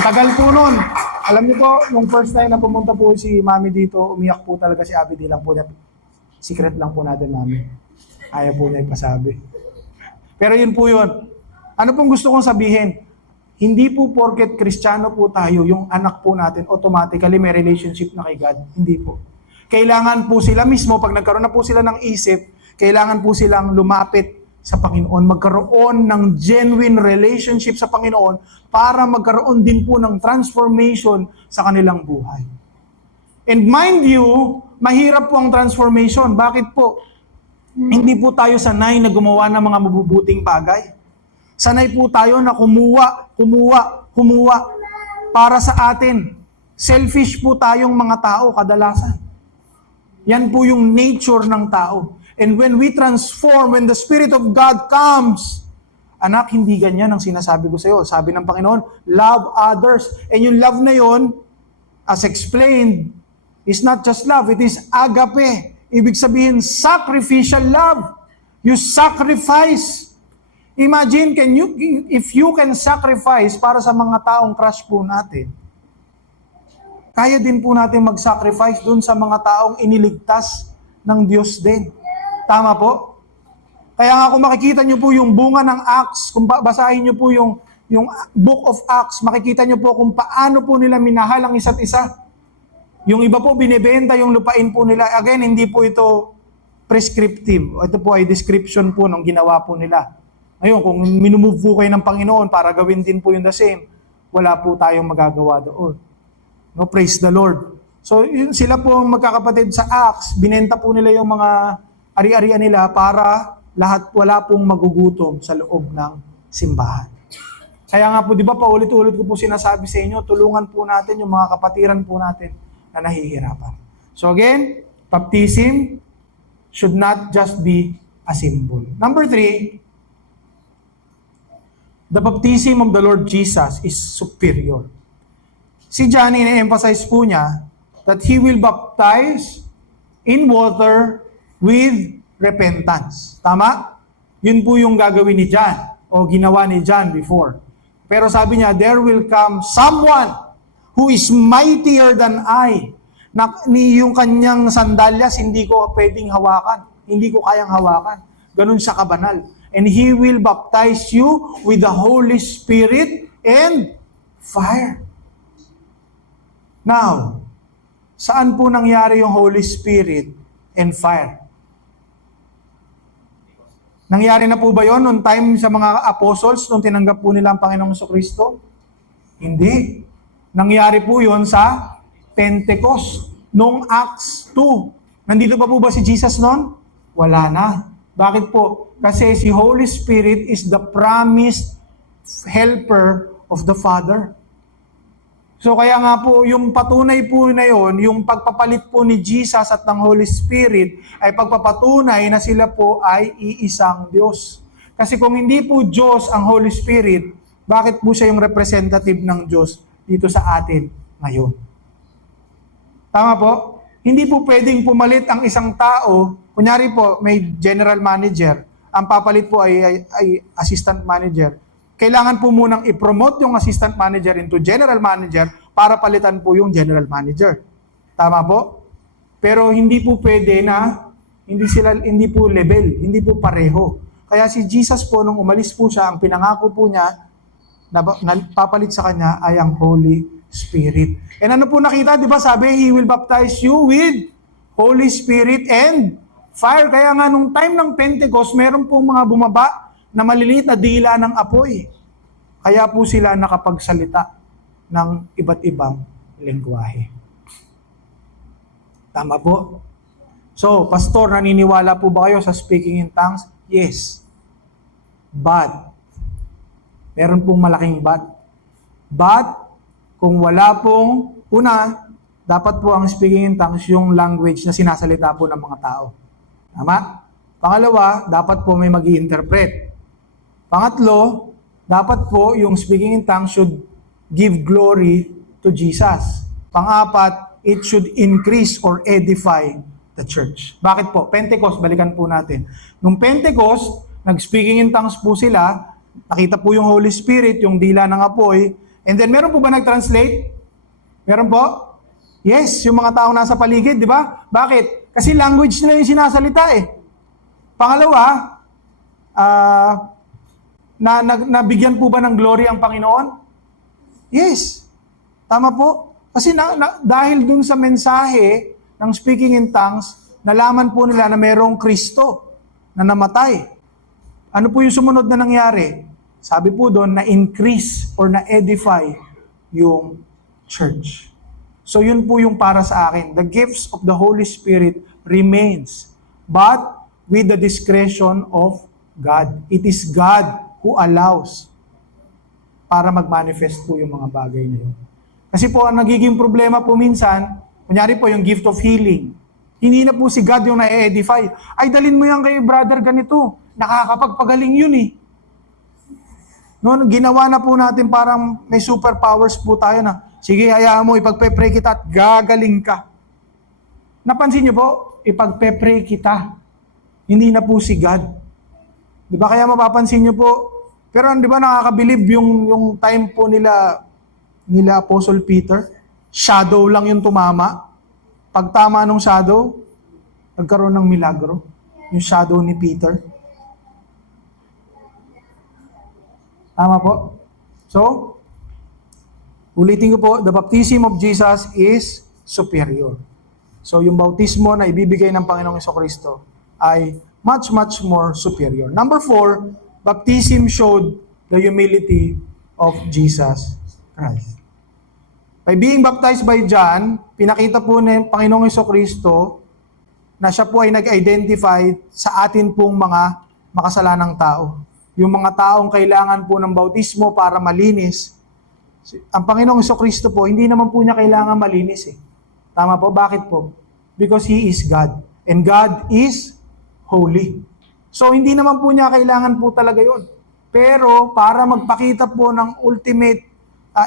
Ang tagal po nun. Alam niyo po, nung first time na pumunta po si mami dito, umiyak po talaga si Abi. Di lang po niya. Secret lang po natin, mami. Ayaw po niya ipasabi. Pero yun po yun. Ano pong gusto kong sabihin? Hindi po porket Kristiyano po tayo, yung anak po natin, automatically may relationship na kay God. Hindi po. Kailangan po sila mismo, pag nagkaroon na po sila ng isip, kailangan po silang lumapit sa Panginoon, magkaroon ng genuine relationship sa Panginoon para magkaroon din po ng transformation sa kanilang buhay. And mind you, mahirap po ang transformation. Bakit po? Hindi po tayo sanay na gumawa ng mga mabubuting bagay. Sanay po tayo na kumuha para sa atin. Selfish po tayong mga tao kadalasan. Yan po yung nature ng tao. And when we transform, when the Spirit of God comes, anak, hindi ganyan ang sinasabi ko sa iyo. Sabi ng Panginoon, love others. And yung love na yon, as explained, is not just love, it is agape. Ibig sabihin, sacrificial love. You sacrifice. Imagine, if you can sacrifice para sa mga taong crush po natin, kaya din po natin mag-sacrifice dun sa mga taong iniligtas ng Diyos din. Tama po? Kaya nga kung makikita nyo po yung bunga ng Acts, kung basahin nyo po yung Book of Acts, makikita nyo po kung paano po nila minahal ang isa't isa. Yung iba po, binibenta yung lupain po nila. Again, hindi po ito prescriptive. Ito po ay description po ng ginawa po nila. Ngayon, kung minumove po kayo ng Panginoon para gawin din po yung the same, wala po tayong magagawa doon. No, praise the Lord. So, yun, sila po ang magkakapatid sa Acts, binenta po nila yung mga ari-arian nila para wala pong magugutom sa loob ng simbahan. Kaya nga po, di ba, paulit-ulit ko po sinasabi sa inyo, tulungan po natin yung mga kapatiran po natin na nahihirapan. So again, baptism should not just be a symbol. Number 3, the baptism of the Lord Jesus is superior. Si John, ina-emphasize po niya that he will baptize in water with repentance. Tama? Yun po yung gagawin ni John o ginawa ni John before. Pero sabi niya, there will come someone who is mightier than I. Yung kanyang sandalyas, hindi ko pwedeng hawakan. Hindi ko kayang hawakan. Ganun siya kabanal. And he will baptize you with the Holy Spirit and fire. Now, saan po nangyari yung Holy Spirit and fire? Nangyari na po ba yon noong time sa mga apostles nung tinanggap po nila ang Panginoong Jesucristo? Hindi. Nangyari po yon sa Pentecost, noong Acts 2. Nandito pa po ba si Jesus noon? Wala na. Bakit po? Kasi si Holy Spirit is the promised helper of the Father. So kaya nga po, yung patunay po na yon, yung pagpapalit po ni Jesus at ng Holy Spirit, ay pagpapatunay na sila po ay iisang Diyos. Kasi kung hindi po Diyos ang Holy Spirit, bakit po siya yung representative ng Diyos dito sa atin ngayon? Tama po? Hindi po pwedeng pumalit ang isang tao, kunyari po may general manager, ang papalit po ay assistant manager. Kailangan po munang i-promote yung assistant manager into general manager para palitan po yung general manager. Tama po? Pero hindi po pwede na hindi po level, hindi po pareho. Kaya si Jesus po nung umalis po siya, ang pinangako po niya na papalit sa kanya ay ang Holy Spirit. And ano po nakita, 'di ba? Sabi, He will baptize you with Holy Spirit and fire. Kaya nga nung time ng Pentecost, meron pong mga bumaba na maliliit na dila ng apoy. Kaya po sila nakapagsalita ng iba't ibang lengguwahe. Tama po? So, pastor, naniniwala po ba kayo sa speaking in tongues? Yes. But, meron pong malaking but. But, kung wala pong, una, dapat po ang speaking in tongues yung language na sinasalita po ng mga tao. Tama? Pangalawa, dapat po may mag-i-interpret. Pangatlo, dapat po yung speaking in tongues should give glory to Jesus. Pang-apat, it should increase or edify the church. Bakit po? Pentecost, balikan po natin. Nung Pentecost, nag-speaking in tongues po sila, nakita po yung Holy Spirit, yung dila ng apoy, and then meron po ba nag-translate? Meron po? Yes, yung mga taong nasa paligid, di ba? Bakit? Kasi language nila yung sinasalita eh. Pangalawa, nabigyan po ba ng glory ang Panginoon? Yes. Tama po. Kasi dahil dun sa mensahe ng speaking in tongues, nalaman po nila na mayroong Kristo na namatay. Ano po yung sumunod na nangyari? Sabi po doon, na-increase or na-edify yung church. So yun po yung para sa akin. The gifts of the Holy Spirit remains, but with the discretion of God. It is God who allows para mag-manifest po yung mga bagay na yun. Kasi po, ang nagiging problema po minsan, kunyari po yung gift of healing, hindi na po si God yung na-edify. Ay, dalin mo yan kay brother ganito. Nakakapagpagaling yun eh. No, ginawa na po natin parang may superpowers po tayo na, sige, hayaan mo, ipagpe-pray kita at gagaling ka. Napansin niyo po, ipagpe-pray kita. Hindi na po si God. Di ba kaya mapapansin niyo po, pero di ba nakakabilib yung time po nila Apostle Peter? Shadow lang yung tumama. Pag tama nung shadow, nagkaroon ng milagro. Yung shadow ni Peter. Tama po? So, ulitin ko po, the baptism of Jesus is superior. So, yung bautismo na ibibigay ng Panginoong Jesucristo ay much, much more superior. Number 4, baptism showed the humility of Jesus Christ. By being baptized by John, pinakita po ng Panginoong Jesucristo na siya po ay nag-identify sa atin pong mga makasalanang tao. Yung mga taong kailangan po ng bautismo para malinis. Ang Panginoong Jesucristo po, hindi naman po niya kailangan malinis eh. Tama po? Bakit po? Because He is God. And God is holy. So, hindi naman po niya kailangan po talaga yun. Pero, para magpakita po ng ultimate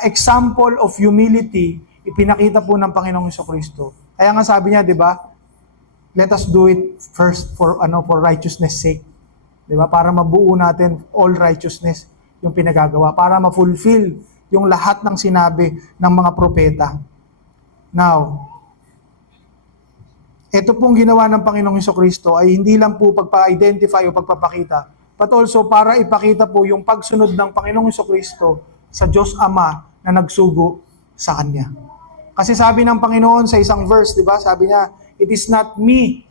example of humility, ipinakita po ng Panginoong Jesucristo. Kaya nga sabi niya, di ba, let us do it first for righteousness sake. Di ba? Para mabuo natin all righteousness yung pinagagawa. Para ma-fulfill yung lahat ng sinabi ng mga propeta. Now, ito pong ginawa ng Panginoong Jesucristo ay hindi lang po pagpa-identify o pagpapakita, but also para ipakita po yung pagsunod ng Panginoong Jesucristo sa Diyos Ama na nagsugo sa Kanya. Kasi sabi ng Panginoon sa isang verse, di ba? Sabi niya, it is not me,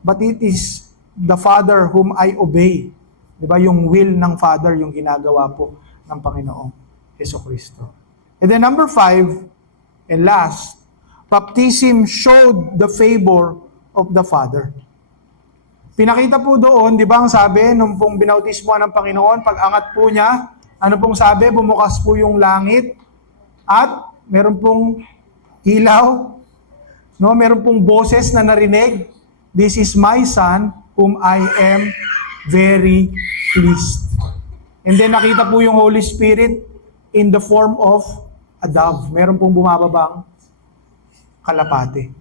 but it is the Father whom I obey. Di ba? Yung will ng Father, yung ginagawa po ng Panginoong Jesucristo. And then number 5, and last, baptism showed the favor of the Father. Pinakita po doon, di ba ang sabi, nung pong binautismo ng Panginoon, pag angat po niya, ano pong sabi, bumukas po yung langit, at meron pong ilaw, no? Meron pong boses na narinig, "This is my Son, whom I am very pleased." And then nakita po yung Holy Spirit in the form of a dove. Meron pong bumababang kalapate.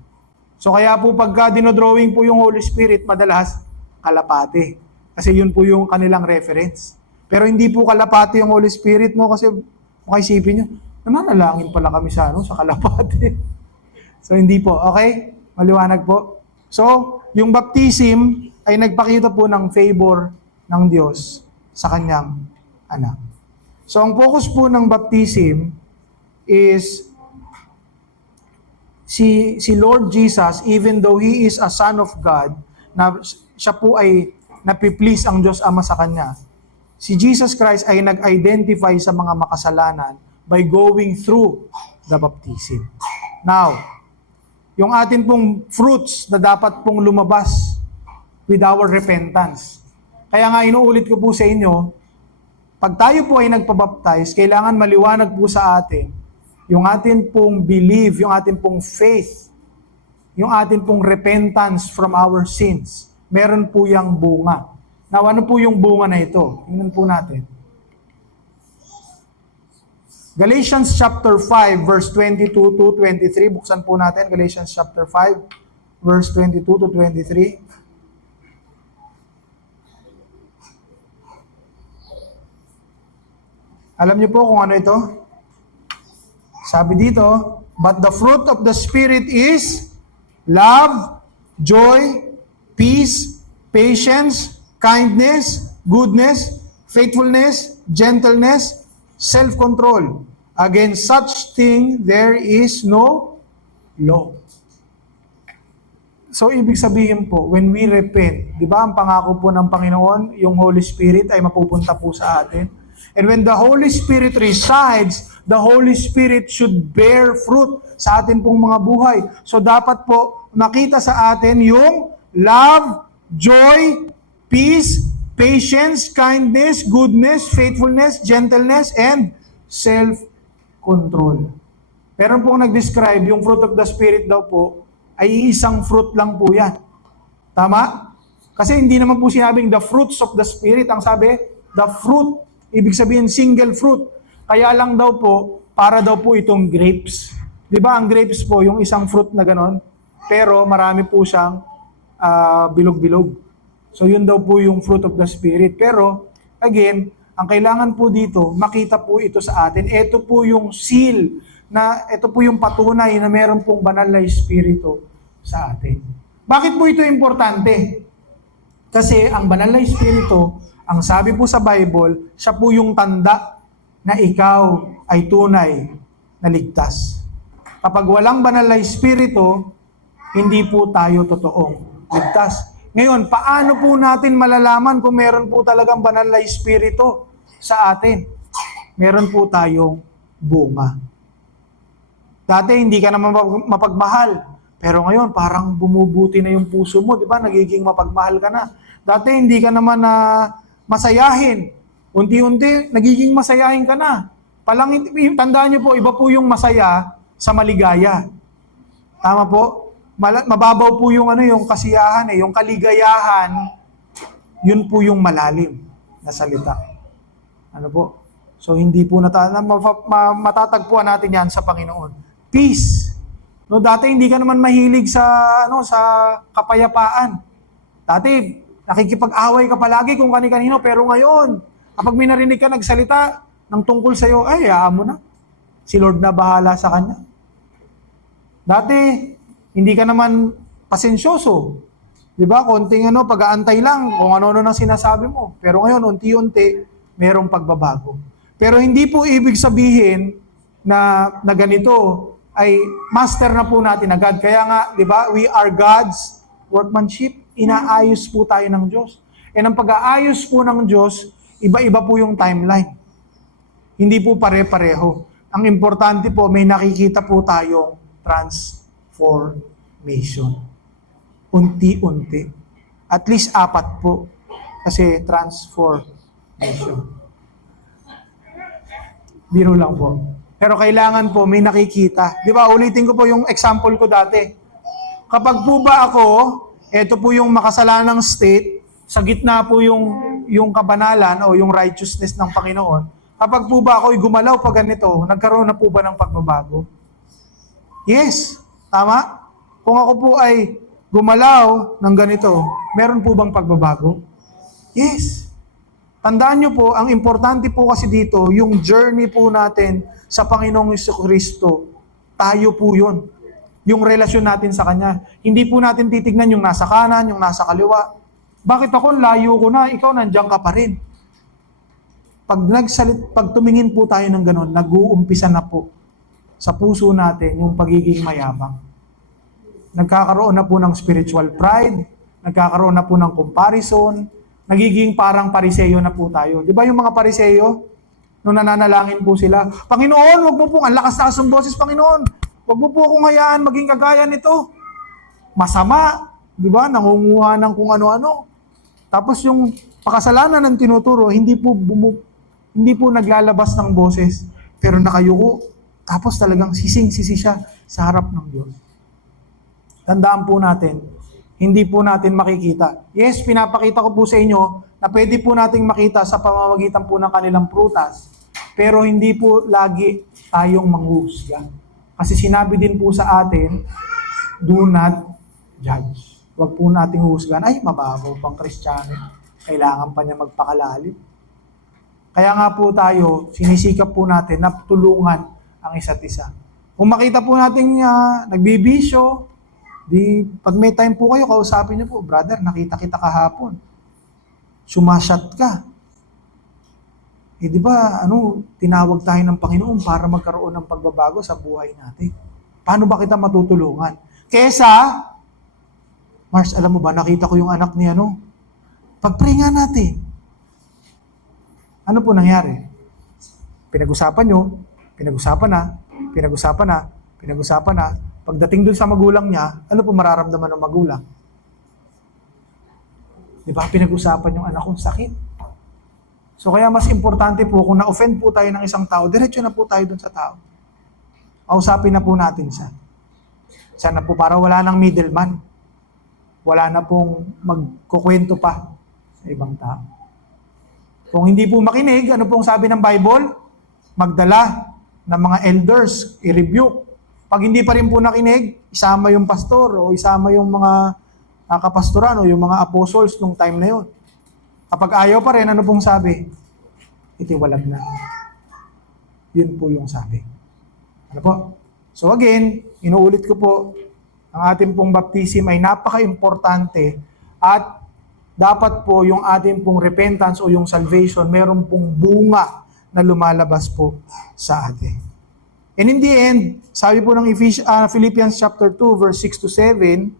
So kaya po pagka dinodrawing po yung Holy Spirit, madalas kalapate. Kasi yun po yung kanilang reference. Pero hindi po kalapate yung Holy Spirit, no? Kasi kung isipin nyo, nananalangin pala kami sa kalapate. So hindi po, okay? Maliwanag po. So, yung baptism ay nagpakita po ng favor ng Diyos sa kanyang anak. So, ang focus po ng baptism is si Lord Jesus, even though He is a Son of God, na siya po ay napiplease ang Diyos Ama sa Kanya, si Jesus Christ ay nag-identify sa mga makasalanan by going through the baptism. Now, yung atin pong fruits na dapat pong lumabas with our repentance. Kaya nga inuulit ko po sa inyo, pag tayo po ay nagpabaptize, kailangan maliwanag po sa atin yung atin pong belief, yung atin pong faith, yung atin pong repentance from our sins. Meron po yung bunga. Now, ano po yung bunga na ito? Tingnan po natin. Galatians chapter 5, verse 22 to 23. Buksan po natin, Galatians chapter 5, verse 22 to 23. Alam niyo po kung ano ito? Sabi dito, "But the fruit of the Spirit is love, joy, peace, patience, kindness, goodness, faithfulness, gentleness, self-control. Against such thing there is no law." So, ibig sabihin po, when we repent, di ba ang pangako po ng Panginoon, yung Holy Spirit ay mapupunta po sa atin. And when the Holy Spirit resides, the Holy Spirit should bear fruit sa atin pong mga buhay. So, dapat po makita sa atin yung love, joy, peace, patience, kindness, goodness, faithfulness, gentleness, and self-control. Meron pong nag-describe, yung fruit of the Spirit daw po, ay isang fruit lang po yan. Tama? Kasi hindi naman po sinabing the fruits of the Spirit. Ang sabi, the fruit, ibig sabihin single fruit. Kaya lang daw po, para daw po itong grapes. Di ba ang grapes po, yung isang fruit na ganon, pero marami po siyang bilog-bilog. So yun daw po yung fruit of the Spirit. Pero, again, ang kailangan po dito, makita po ito sa atin. Ito po yung seal, ito po yung patunay na meron pong banal na Espiritu sa atin. Bakit po ito importante? Kasi ang banal na Espiritu, ang sabi po sa Bible, siya po yung tanda na ikaw ay tunay na ligtas. Kapag walang banal na Espiritu, hindi po tayo totoong ligtas. Ngayon, paano po natin malalaman kung meron po talagang banal na Espiritu sa atin? Meron po tayong bunga. Dati hindi ka naman mapagmahal, pero ngayon parang bumubuti na yung puso mo, di ba? Nagiging mapagmahal ka na. Dati hindi ka naman masayahin. Unti-unti, nagiging masayahin ka na. Tandaan niyo po, iba po yung masaya sa maligaya. Tama po? Mababaw po yung yung kasiyahan yung kaligayahan, yun po yung malalim na salita. Ano po? So hindi po matatagpuan natin yan sa Panginoon. Peace. No, dati hindi ka naman mahilig sa sa kapayapaan. Dati nakikipag-away ka palagi kung kani-kanino, pero ngayon, kapag may narinig ka nagsalita ng tungkol sa iyo, ay hayaan mo na. Si Lord na bahala sa kanya. Dati hindi ka naman pasensyoso. 'Di ba? Konting pag-aantay lang kung ano-ano nang sinasabi mo. Pero ngayon, unti-unti merong pagbabago. Pero hindi po ibig sabihin na ganito ay master na po natin agad. Kaya nga, 'di ba? We are God's workmanship. inaayos po tayo ng Diyos. And ang pag-aayos po ng Diyos, iba-iba po yung timeline. Hindi po pare-pareho. Ang importante po, may nakikita po tayong transformation. Unti-unti. At least 4 po. Kasi transformation. Biro lang po. Pero kailangan po may nakikita. Di ba, ulitin ko po yung example ko dati. Kapag po ba ako, eto po yung makasalanang state, sa gitna po yung kabanalan o yung righteousness ng Panginoon, kapag po ba ako'y gumalaw pa ganito, nagkaroon na po ba ng pagbabago? Yes. Tama? Kung ako po ay gumalaw ng ganito, meron po bang pagbabago? Yes. Tandaan nyo po, ang importante po kasi dito, yung journey po natin sa Panginoong Jesucristo, tayo po yun. Yung relasyon natin sa Kanya. Hindi po natin titignan yung nasa kanan, yung nasa kaliwa. Bakit ako, layo ko na, ikaw nandiyan ka pa rin. Pag tumingin po tayo ng ganun, nag-uumpisa na po sa puso natin yung pagiging mayabang. Nagkakaroon na po ng spiritual pride, nagkakaroon na po ng comparison, nagiging parang pariseyo na po tayo. Di ba yung mga pariseyo, nung nananalangin po sila, Panginoon, wag mo pong, ang lakas-lakas ng boses, Panginoon, wag mo po akong hayaan maging kagaya nito. Masama, di ba? Nangunguha ng kung ano-ano. Tapos yung pakasalanan ng tinuturo, hindi po naglalabas ng boses, pero nakayuko. Tapos talagang sising-sisi siya sa harap ng Diyos. Tandaan po natin, hindi po natin makikita. Yes, pinapakita ko po sa inyo na pwede po nating makita sa pamamagitan po ng kanilang prutas, pero hindi po lagi tayong manghusga. Kasi sinabi din po sa atin, do not judge. Huwag po nating husgan, ay mababaw pang Kristiyano, kailangan pa niya magpakalalim. Kaya nga po tayo, sinisikap po natin na tulungan ang isa't isa. Kung makita po natin nagbibisyo, pag may time po kayo, kausapin niyo po, brother, nakita kita kahapon. Sumasyat ka. Di ba, tinawag tayo ng Panginoon para magkaroon ng pagbabago sa buhay natin. Paano ba kita matutulungan? Kesa, Mars, alam mo ba, nakita ko yung anak ni pag-pray nga natin. Ano po nangyari? Pinag-usapan nyo, pinag-usapan na. Pagdating dun sa magulang niya, ano po mararamdaman ng magulang? Di ba, pinag-usapan yung anak kong sakit. So kaya mas importante po, kung na-offend po tayo ng isang tao, diretso na po tayo dun sa tao. Kausapin na po natin siya. Sana po para wala nang middleman. Wala na pong magkukwento pa sa ibang tao. Kung hindi po makinig, ano pong sabi ng Bible? Magdala ng mga elders, i-rebuke. Pag hindi pa rin po nakinig, isama yung pastor o isama yung mga kapastoran o yung mga apostles nung time na yun. Kapag ayaw pa rin, ano pong sabi? Itiwalag na. Yun po yung sabi. Ano po? So again, inuulit ko po, ang ating pong baptism ay napaka-importante at dapat po yung ating pong repentance o yung salvation, meron pong bunga na lumalabas po sa atin. And in the end, sabi po ng Philippians chapter 2, verse 6 to 7,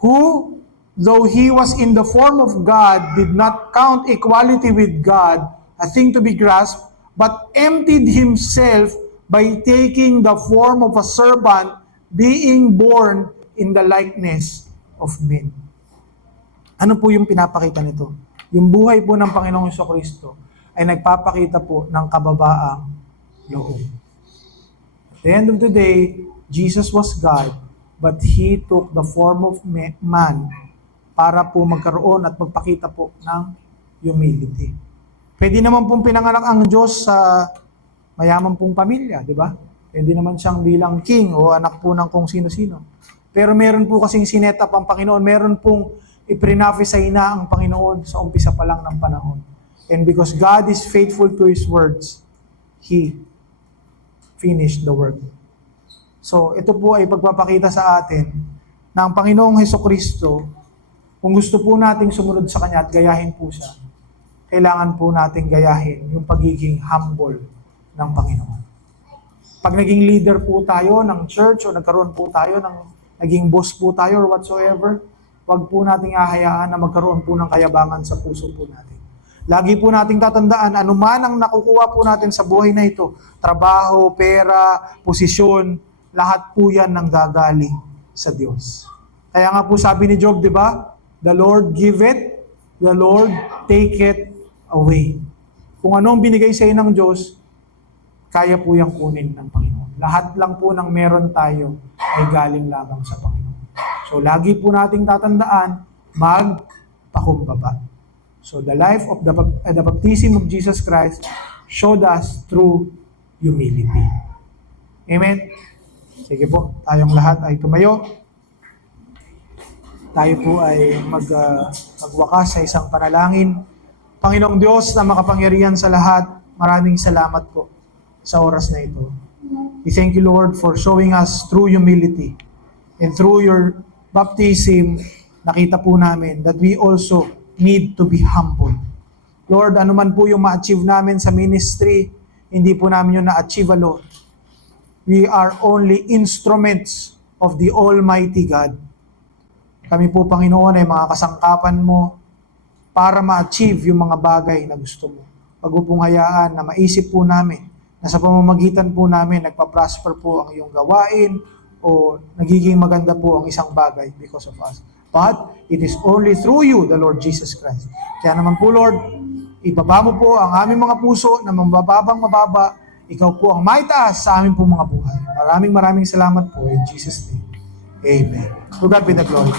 who, though he was in the form of God, did not count equality with God a thing to be grasped, but emptied himself by taking the form of a servant, being born in the likeness of men. Ano po yung pinapakita nito? Yung buhay po ng Panginoong Jesucristo ay nagpapakita po ng kababaang loob. At the end of the day, Jesus was God, but He took the form of man para po magkaroon at magpakita po ng humility. Pwede naman pong pinanganak ang Diyos sa mayaman pong pamilya, di ba? Pwede naman siyang bilang king o anak po ng kung sino-sino. Pero meron po kasing sinetap ang Panginoon, meron pong iprinafisay na ang Panginoon sa umpisa pa lang ng panahon. And because God is faithful to His words, He finished the work. So, ito po ay pagpapakita sa atin na ang Panginoong Hesukristo, kung gusto po nating sumunod sa Kanya at gayahin po siya, kailangan po nating gayahin yung pagiging humble ng Panginoon. Pag naging leader po tayo ng church o nagkaroon po tayo ng naging boss po tayo or whatsoever, Huwag po nating ahayaan na magkaroon po ng kayabangan sa puso po natin. Lagi po nating tatandaan, anuman ang nakukuha po natin sa buhay na ito, trabaho, pera, posisyon, lahat po yan nang gagaling sa Diyos. Kaya nga po sabi ni Job, di ba? The Lord give it, the Lord take it away. Kung ano ang binigay sa iyo ng Diyos, kaya po yung kunin ng Panginoon. Lahat lang po ng meron tayo ay galing lamang sa Panginoon. So lagi po nating tatandaan, magpakumbaba. So the life of the baptism of Jesus Christ showed us through humility. Amen? Sige po, tayong lahat ay tumayo. Tayo po ay magwakas sa isang panalangin. Panginoong Diyos na makapangyarihan sa lahat, maraming salamat po sa oras na ito. We thank you, Lord, for showing us through humility. And through your baptism, nakita po namin that we also need to be humble. Lord, anuman po yung ma-achieve namin sa ministry, hindi po namin yung na-achieve alone. We are only instruments of the Almighty God. Kami po, Panginoon, ay mga kasangkapan mo para ma-achieve yung mga bagay na gusto mo. Wag mo pong hayaan na maisip po namin na sa pamamagitan po namin nagpa-prosper po ang iyong gawain o nagiging maganda po ang isang bagay because of us. But it is only through you, the Lord Jesus Christ. Kaya naman po, Lord, ibaba mo po ang aming mga puso na mababang mababa. Ikaw po ang maitaas sa aming po mga buhay. Maraming salamat po in Jesus' name. Amen. To God be the glory.